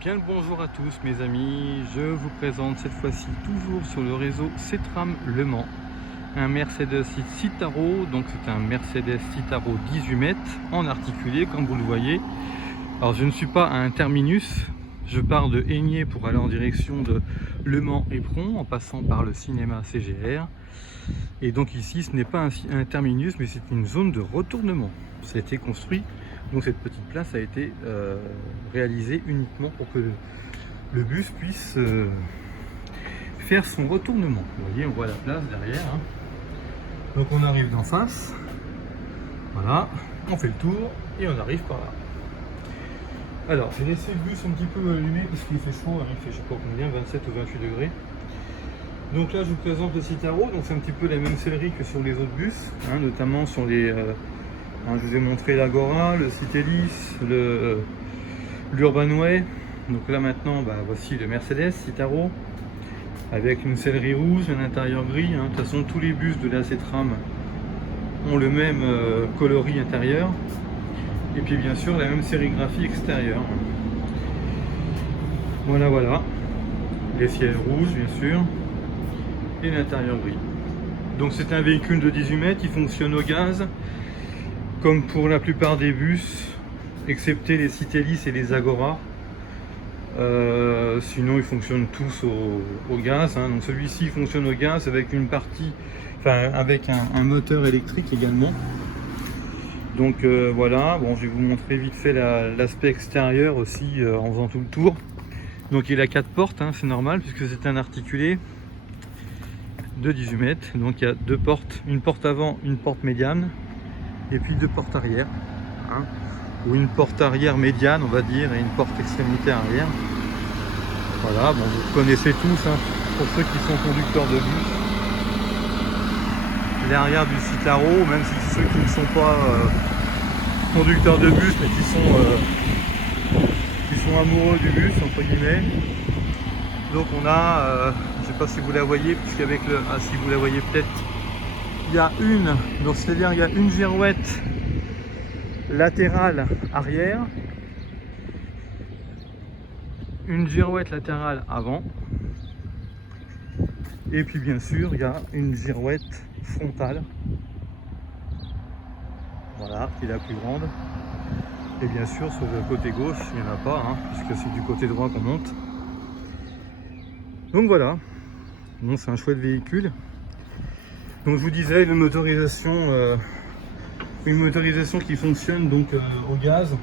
Bien le bonjour à tous mes amis, je vous présente cette fois-ci toujours sur le réseau Cetram Le Mans un Mercedes Citaro, donc c'est un Mercedes Citaro 18 mètres en articulé comme vous le voyez. Alors je ne suis pas à un terminus, je pars de Aigné pour aller en direction de Le Mans-Éperon en passant par le cinéma CGR. Et donc ici ce n'est pas un terminus mais c'est une zone de retournement. Ça a été construit, donc cette petite place a été réalisée uniquement pour que le bus puisse faire son retournement. Vous voyez, on voit la place derrière. Hein. Donc on arrive d'en face, voilà, on fait le tour et on arrive par là. Alors j'ai laissé le bus un petit peu allumé parce qu'il fait chaud, hein, il fait je sais pas combien, 27 ou 28 degrés. Donc là je vous présente le Citaro, donc c'est un petit peu la même sellerie que sur les autres bus, hein, notamment sur les... je vous ai montré l'Agora, le Citelis, l'Urbanway. Donc là maintenant, voici le Mercedes Citaro avec une sellerie rouge, un intérieur gris. Hein. De toute façon, tous les bus de la Cetram ont le même coloris intérieur. Et puis bien sûr, la même sérigraphie extérieure. Voilà, voilà. Les sièges rouges, bien sûr. Et l'intérieur gris. Donc c'est un véhicule de 18 mètres, il fonctionne au gaz. Comme pour la plupart des bus, excepté les Citelis et les Agora. Sinon ils fonctionnent tous au gaz, hein. Donc celui-ci fonctionne au gaz avec une partie, avec un moteur électrique également. Donc voilà, bon je vais vous montrer vite fait l'aspect extérieur aussi en faisant tout le tour. Donc il a 4 portes, hein, c'est normal puisque c'est un articulé de 18 mètres. Donc il y a 2 portes, une porte avant, une porte médiane et puis 2 portes arrière, hein. Ou une porte arrière médiane on va dire et une porte extrémité arrière. Voilà, bon vous connaissez tous, hein, pour ceux qui sont conducteurs de bus, l'arrière du Citaro, même si ceux qui ne sont pas conducteurs de bus mais qui sont amoureux du bus entre guillemets. Donc on a, je sais pas si vous la voyez, puisqu'avec le, si vous la voyez peut-être, il y a une, donc c'est-à-dire il y a une girouette latérale arrière, une girouette latérale avant, et puis bien sûr il y a une girouette frontale, voilà, qui est la plus grande. Et bien sûr sur le côté gauche il n'y en a pas, hein, puisque c'est du côté droit qu'on monte. Donc voilà, bon, c'est un chouette véhicule. Donc je vous disais une motorisation qui fonctionne donc au gaz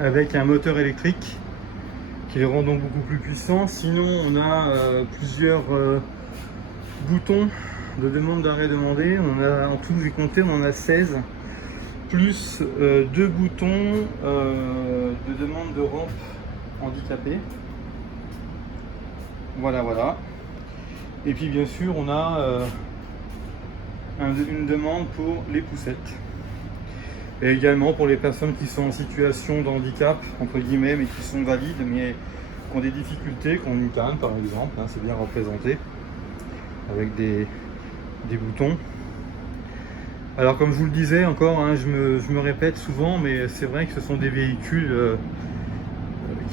avec un moteur électrique qui le rend donc beaucoup plus puissant. Sinon on a plusieurs boutons de demande d'arrêt demandé. On a en tout, j'ai compté, on en a 16 plus 2 boutons de demande de rampe handicapée. Voilà, voilà. Et puis bien sûr on a une demande pour les poussettes. Et également pour les personnes qui sont en situation de handicap, entre guillemets, mais qui sont valides, mais qui ont des difficultés, qui ont une canne par exemple, hein, c'est bien représenté, avec des boutons. Alors comme je vous le disais encore, hein, je me répète souvent, mais c'est vrai que ce sont des véhicules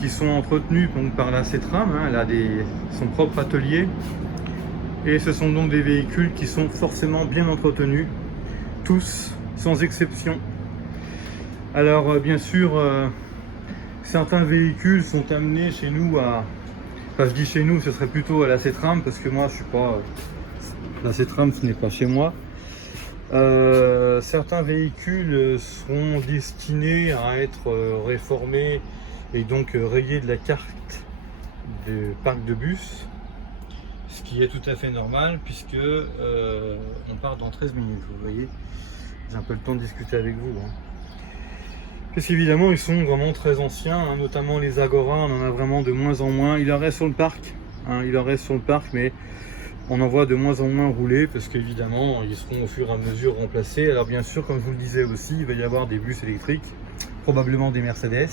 qui sont entretenus donc, par la Cetram, hein, elle a son propre atelier. Et ce sont donc des véhicules qui sont forcément bien entretenus, tous, sans exception. Alors bien sûr, certains véhicules sont amenés chez nous à... Enfin je dis chez nous, ce serait plutôt à la Cetram, parce que moi je suis pas... La Cetram ce n'est pas chez moi. Certains véhicules seront destinés à être réformés et donc rayés de la carte du parc de bus. Ce qui est tout à fait normal puisque on part dans 13 minutes, vous voyez. J'ai un peu le temps de discuter avec vous. Hein. Parce qu'évidemment ils sont vraiment très anciens, hein, notamment les Agora, on en a vraiment de moins en moins. Il en reste sur le parc, hein, il en reste sur le parc, mais on en voit de moins en moins rouler parce qu'évidemment ils seront au fur et à mesure remplacés. Alors bien sûr, comme je vous le disais aussi, il va y avoir des bus électriques, probablement des Mercedes.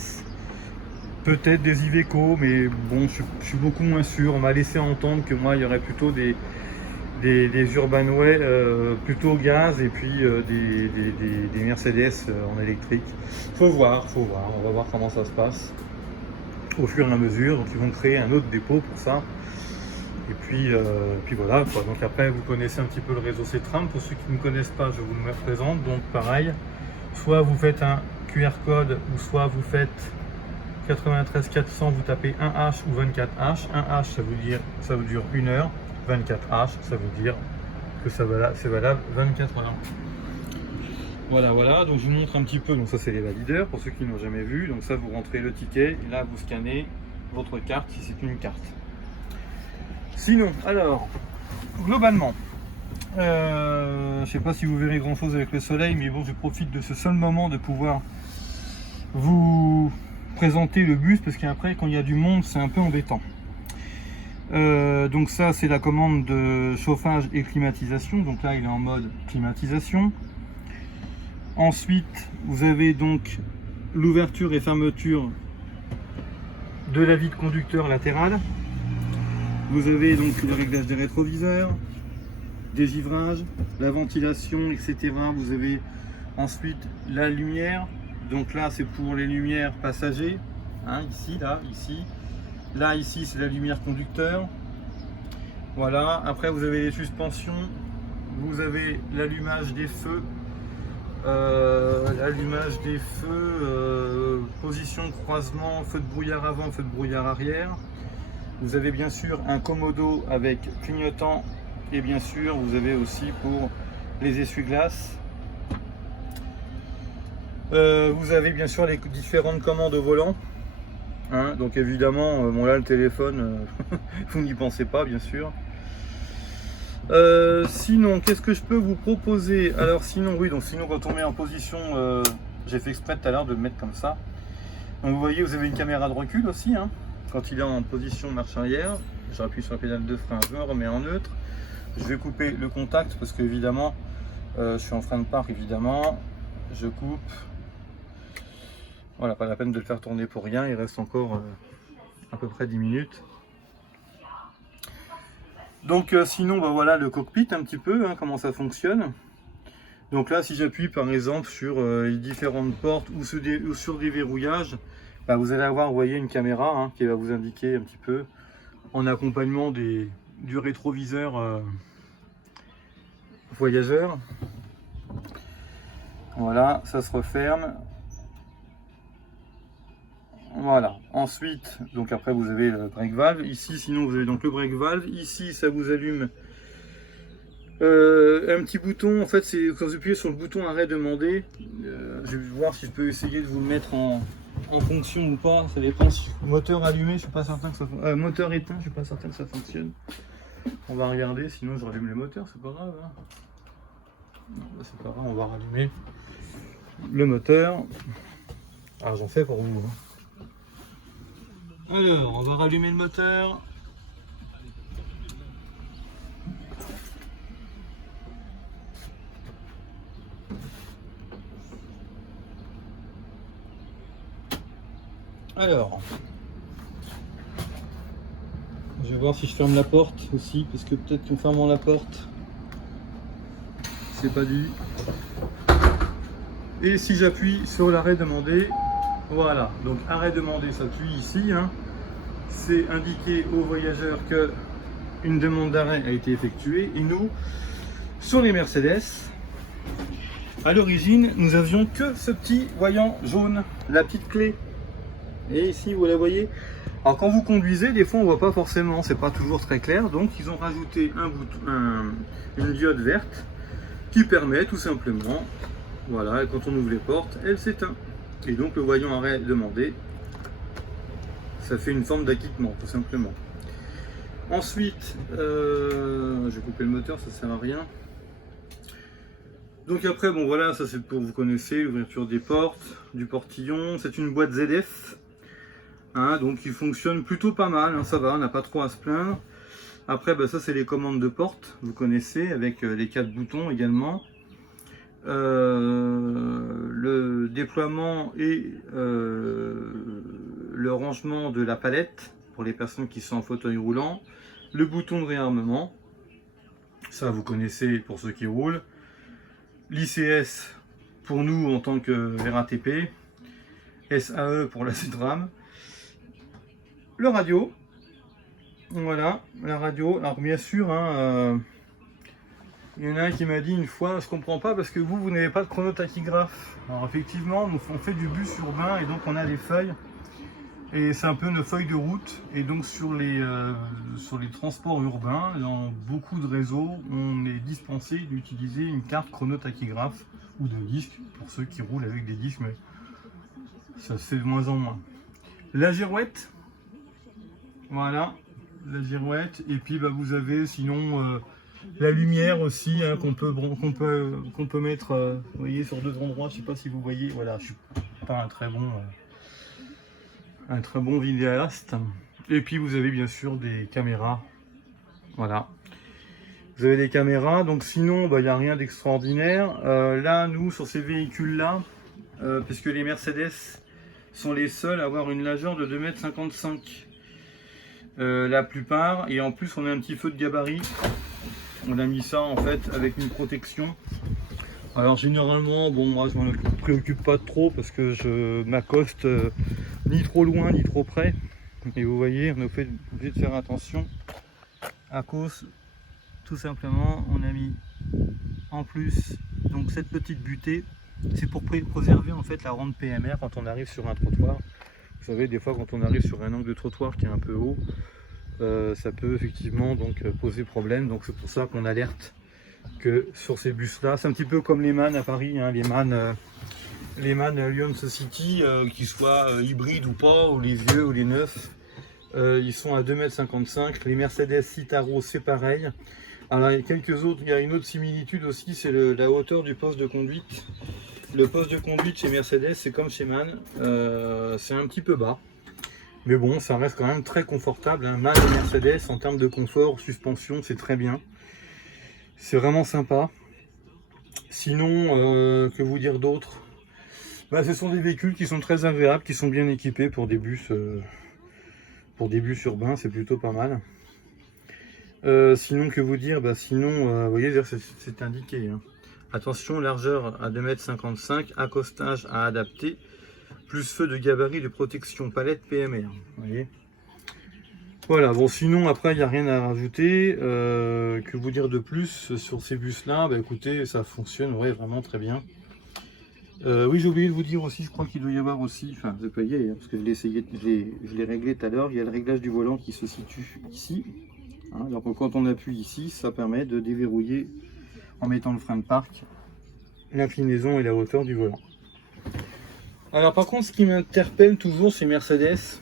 Peut-être des Iveco, mais bon, je suis beaucoup moins sûr. On m'a laissé entendre que moi, il y aurait plutôt des Urbanway plutôt gaz et puis des Mercedes en électrique. Faut voir, on va voir comment ça se passe. au fur et à mesure. Donc ils vont créer un autre dépôt pour ça. Et puis voilà quoi. Donc après vous connaissez un petit peu le réseau C-Tram. Pour ceux qui ne connaissent pas, je vous le présente. Donc pareil, soit vous faites un QR code ou soit vous faites 93 400, vous tapez 1H ou 24H. 1H ça veut dire 1 heure, 24H ça veut dire que c'est valable 24 heures. Voilà, donc je vous montre un petit peu. Donc ça c'est les valideurs pour ceux qui n'ont jamais vu. Donc ça vous rentrez le ticket et là vous scannez votre carte si c'est une carte. Sinon, alors globalement, je sais pas si vous verrez grand chose avec le soleil, mais bon, je profite de ce seul moment de pouvoir vous présenter le bus parce qu'après quand il y a du monde c'est un peu embêtant. Donc ça c'est la commande de chauffage et climatisation. Donc là il est en mode climatisation. Ensuite, vous avez donc l'ouverture et fermeture de la vitre conducteur latérale. Vous avez donc le réglage des rétroviseurs, des givrages, la ventilation, etc. Vous avez ensuite la lumière. Donc là, c'est pour les lumières passagers. Hein, ici, là, ici. Là, ici, c'est la lumière conducteur. Voilà. Après, vous avez les suspensions. Vous avez l'allumage des feux. Position de croisement, feu de brouillard avant, feu de brouillard arrière. Vous avez bien sûr un commodo avec clignotant et bien sûr vous avez aussi pour les essuie-glaces. Vous avez bien sûr les différentes commandes au volant. Hein, donc évidemment, bon là le téléphone, vous n'y pensez pas bien sûr. Sinon, qu'est-ce que je peux vous proposer? Alors sinon, oui, donc sinon quand on met en position, j'ai fait exprès tout à l'heure de le mettre comme ça. Donc vous voyez, vous avez une caméra de recul aussi, hein, quand il est en position marche arrière. J'appuie sur la pédale de frein, je me remets en neutre. Je vais couper le contact parce que évidemment, je suis en frein de part, évidemment. Je coupe. Voilà, pas la peine de le faire tourner pour rien. Il reste encore à peu près 10 minutes. Donc sinon, bah, voilà le cockpit un petit peu, hein, comment ça fonctionne. Donc là, si j'appuie par exemple sur les différentes portes ou sur des verrouillages, bah, vous allez avoir, vous voyez, une caméra hein, qui va vous indiquer un petit peu en accompagnement du rétroviseur voyageur. Voilà, ça se referme. Voilà, ensuite, donc après vous avez le brake valve, ici sinon vous avez donc le brake valve, ici ça vous allume un petit bouton, en fait c'est quand vous appuyez sur le bouton arrêt demander, je vais voir si je peux essayer de vous le mettre en fonction ou pas, ça dépend si moteur allumé, je suis pas certain que ça fonctionne, moteur éteint, je suis pas certain que ça fonctionne, on va regarder, sinon je rallume les moteurs, c'est pas grave, hein. Non, c'est pas grave, on va rallumer le moteur, alors j'en fais pour vous, hein. Alors, on va rallumer le moteur. Alors, je vais voir si je ferme la porte aussi, parce que peut-être qu'en fermant la porte, c'est pas dit. Et si j'appuie sur l'arrêt demandé, voilà, donc arrêt demandé s'appuie ici, hein. C'est indiqué aux voyageurs que une demande d'arrêt a été effectuée. Et nous, sur les Mercedes, à l'origine, nous avions que ce petit voyant jaune, la petite clé. Et ici, vous la voyez. Alors quand vous conduisez, des fois on voit pas forcément, c'est pas toujours très clair. Donc ils ont rajouté une diode verte qui permet tout simplement, voilà, quand on ouvre les portes, elle s'éteint. Et donc le voyant arrêt demandé, ça fait une forme d'acquittement tout simplement. Ensuite, je vais couper le moteur, ça sert à rien. Donc après, bon voilà, ça c'est pour, vous connaissez, l'ouverture des portes, du portillon. C'est une boîte ZF, hein, donc il fonctionne plutôt pas mal, hein, ça va, on n'a pas trop à se plaindre. Après, bah, ça c'est les commandes de porte, vous connaissez, avec les 4 boutons également. Le déploiement et le rangement de la palette pour les personnes qui sont en fauteuil roulant, le bouton de réarmement, ça vous connaissez pour ceux qui roulent, l'ICS pour nous en tant que RATP, SAE pour la C-Tram, le radio. Voilà, la radio. Alors bien sûr, hein, il y en a un qui m'a dit une fois, je comprends pas parce que vous n'avez pas de chronotachygraphe. Alors effectivement, on fait du bus urbain et donc on a des feuilles. Et c'est un peu nos feuilles de route. Et donc sur les transports urbains, dans beaucoup de réseaux, on est dispensé d'utiliser une carte chronotachygraphe ou de disque, pour ceux qui roulent avec des disques, mais ça se fait de moins en moins. La girouette, voilà, la girouette. Et puis bah, vous avez sinon la lumière aussi, hein, qu'on peut mettre, vous voyez, sur deux endroits. Je sais pas si vous voyez, voilà, je suis pas un très bon vidéaste. Et puis vous avez bien sûr des caméras, voilà. Vous avez des caméras, donc sinon il n'y a rien d'extraordinaire. Là, nous, sur ces véhicules-là, puisque les Mercedes sont les seuls à avoir une largeur de 2,55 m. La plupart, et en plus on a un petit feu de gabarit. On a mis ça en fait avec une protection. Alors généralement, bon, moi je m'en préoccupe pas trop parce que je m'accoste ni trop loin ni trop près. Et vous voyez, on est obligé de faire attention à cause, tout simplement, on a mis en plus donc cette petite butée. C'est pour préserver en fait la rampe PMR quand on arrive sur un trottoir. Vous savez, des fois quand on arrive sur un angle de trottoir qui est un peu haut, ça peut effectivement donc poser problème. Donc c'est pour ça qu'on alerte que sur ces bus là, c'est un petit peu comme les MAN à Paris, hein, les MAN Lyon City, qu'ils soient hybrides ou pas, ou les vieux ou les neufs, ils sont à 2,55 m. Les Mercedes Citaro, c'est pareil. Alors il y a quelques autres, il y a une autre similitude aussi, c'est la hauteur du poste de conduite. Le poste de conduite chez Mercedes, c'est comme chez MAN, c'est un petit peu bas. Mais bon, ça reste quand même très confortable, hein. MAN et Mercedes, en termes de confort, suspension, c'est très bien. C'est vraiment sympa. Sinon, que vous dire d'autre? Bah, ce sont des véhicules qui sont très agréables, qui sont bien équipés pour des bus urbains, c'est plutôt pas mal. Sinon, que vous dire? Bah, sinon, vous voyez, c'est indiqué, hein. Attention, largeur à 2,55 m, accostage à adapter, plus feu de gabarit de protection, palette PMR. Vous voyez, voilà, bon, sinon, après, il n'y a rien à rajouter. Que vous dire de plus sur ces bus-là? Bah, écoutez, ça fonctionne, ouais, vraiment très bien. Oui, j'ai oublié de vous dire aussi, je crois qu'il doit y avoir aussi, enfin, je peux y aller, hein, parce que je l'ai essayé, je l'ai réglé tout à l'heure, il y a le réglage du volant qui se situe ici. Hein, donc quand on appuie ici, ça permet de déverrouiller en mettant le frein de parc, l'inclinaison et la hauteur du volant. Alors par contre, ce qui m'interpelle toujours chez Mercedes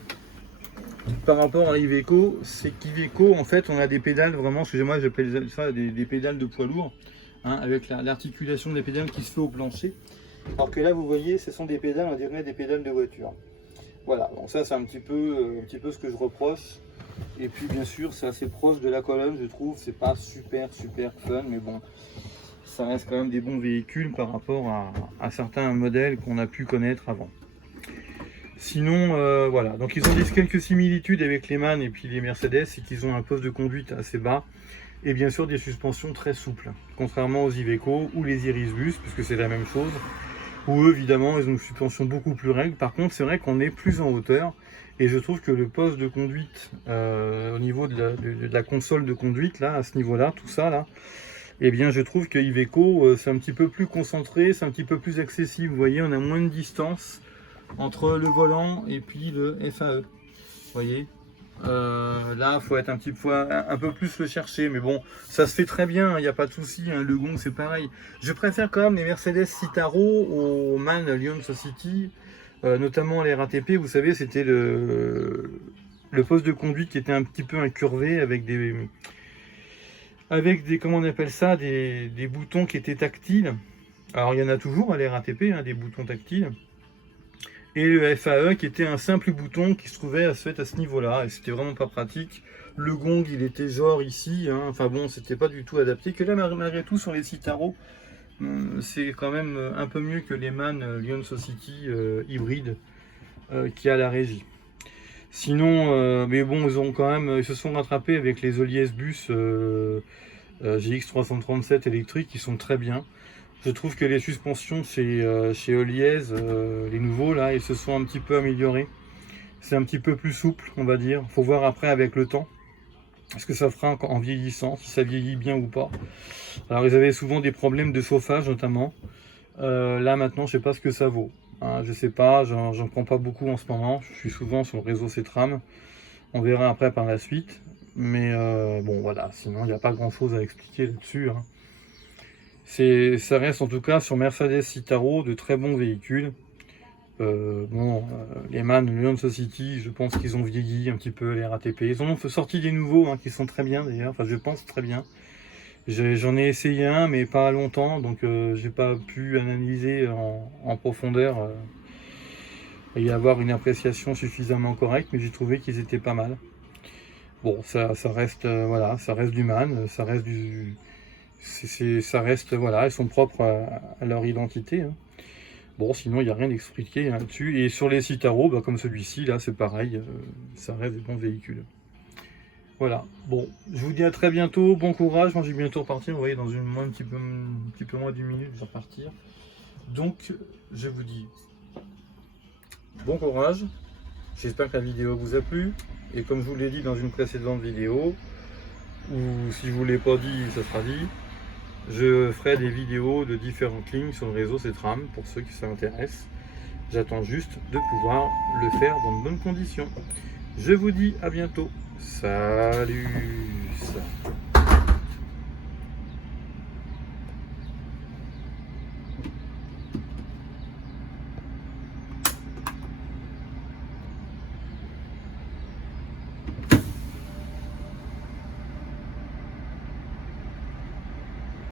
par rapport à l'Iveco, c'est qu'Iveco, en fait, on a des pédales vraiment, excusez-moi, j'appelle ça des pédales de poids lourd, hein, avec l'articulation des pédales qui se fait au plancher. Alors que là, vous voyez, ce sont des pédales, on dirait des pédales de voiture. Voilà, donc ça c'est un petit peu ce que je reproche. Et puis bien sûr, c'est assez proche de la colonne, je trouve. C'est pas super fun, mais bon, ça reste quand même des bons véhicules par rapport à certains modèles qu'on a pu connaître avant. Sinon, voilà, donc ils ont quelques similitudes avec les MAN et puis les Mercedes, c'est qu'ils ont un poste de conduite assez bas et bien sûr des suspensions très souples, contrairement aux Iveco ou les Irisbus, puisque c'est la même chose, où eux évidemment ils ont une suspension beaucoup plus règle. Par contre, c'est vrai qu'on est plus en hauteur et je trouve que le poste de conduite au niveau de la console de conduite, là, à ce niveau-là, tout ça là, eh bien je trouve que Iveco c'est un petit peu plus concentré, c'est un petit peu plus accessible. Vous voyez, on a moins de distance entre le volant et puis le FAE. Vous voyez, là il faut être un peu plus le chercher, mais bon, ça se fait très bien, il n'y a pas de souci, hein. Le gong c'est pareil. Je préfère quand même les Mercedes Citaro aux MAN Lyon City, notamment les RATP. Vous savez, c'était le poste de conduite qui était un petit peu incurvé avec des comment on appelle ça, des boutons qui étaient tactiles. Alors il y en a toujours à les RATP, hein, des boutons tactiles. Et le FAE qui était un simple bouton qui se trouvait à ce niveau-là, et c'était vraiment pas pratique. Le gong il était genre ici, hein. Enfin bon, c'était pas du tout adapté. Que là, malgré tout, sur les Citaro, c'est quand même un peu mieux que les MAN Lyon City hybrides qui a la régie. Sinon, mais bon, ils se sont rattrapés avec les Oliès Bus GX337 électriques qui sont très bien. Je trouve que les suspensions chez Oliès, les nouveaux là, ils se sont un petit peu améliorés. c'est un petit peu plus souple, on va dire. Faut voir après avec le temps ce que ça fera en vieillissant, si ça vieillit bien ou pas. Alors ils avaient souvent des problèmes de chauffage notamment. Là maintenant je sais pas ce que ça vaut. Hein, je sais pas, j'en prends pas beaucoup en ce moment. Je suis souvent sur le réseau Cetram. On verra après par la suite. Mais bon voilà, sinon il n'y a pas grand chose à expliquer là-dessus. Hein. Ça reste en tout cas sur Mercedes Citaro de très bons véhicules. Les MAN, le Leon Society, je pense qu'ils ont vieilli un petit peu, les RATP. Ils en ont sorti des nouveaux hein, qui sont très bien d'ailleurs, enfin je pense très bien. J'en ai essayé un mais pas longtemps, donc j'ai pas pu analyser en profondeur et avoir une appréciation suffisamment correcte, mais j'ai trouvé qu'ils étaient pas mal. Bon, ça reste voilà, ça reste du MAN, ça reste du... ça reste, voilà, ils sont propres à leur identité. Hein. Bon, sinon, il n'y a rien d'expliqué là-dessus. Et sur les Citaro, comme celui-ci, là, c'est pareil. Ça reste des bons véhicules. Voilà. Bon, je vous dis à très bientôt. Bon courage. Moi, je vais bientôt repartir. Vous voyez, dans un petit peu moins d'une minute, je vais repartir. Donc, je vous dis bon courage. J'espère que la vidéo vous a plu. Et comme je vous l'ai dit dans une précédente vidéo, ou si je vous l'ai pas dit, ça sera dit, je ferai des vidéos de différentes lignes sur le réseau Cetram pour ceux qui s'intéressent. J'attends juste de pouvoir le faire dans de bonnes conditions. Je vous dis à bientôt. Salut.